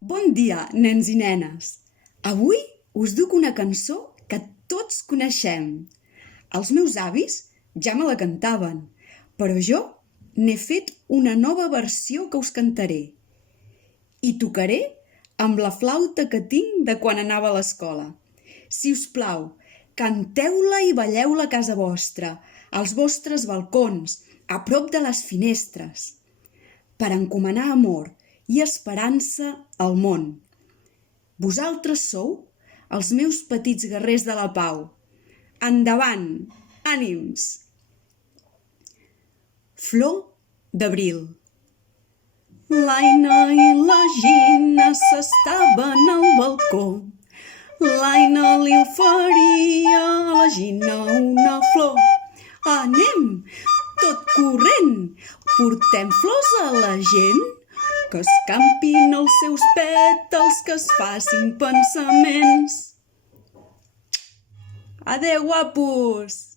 Bon dia, nens i nenes! Avui us duc una cançó que tots coneixem. Els meus avis ja me la cantaven, però jo n'he fet una nova versió que us cantaré. I tocaré amb la flauta que tinc de quan anava a l'escola. Si us plau, canteu-la i balleu-la a casa vostra, als vostres balcons, a prop de les finestres, per encomanar amor i esperança al món. Vosaltres sou els meus petits guerrers de la pau. Endavant, ànims! Flor d'abril. L'Aina i la Gina s'estaven al balcó. L'Aina li oferia a la Gina una flor. Anem, tot corrent, portem flors a la gent, que escampin els seus pètals, que es facin pensaments. Adéu, guapos!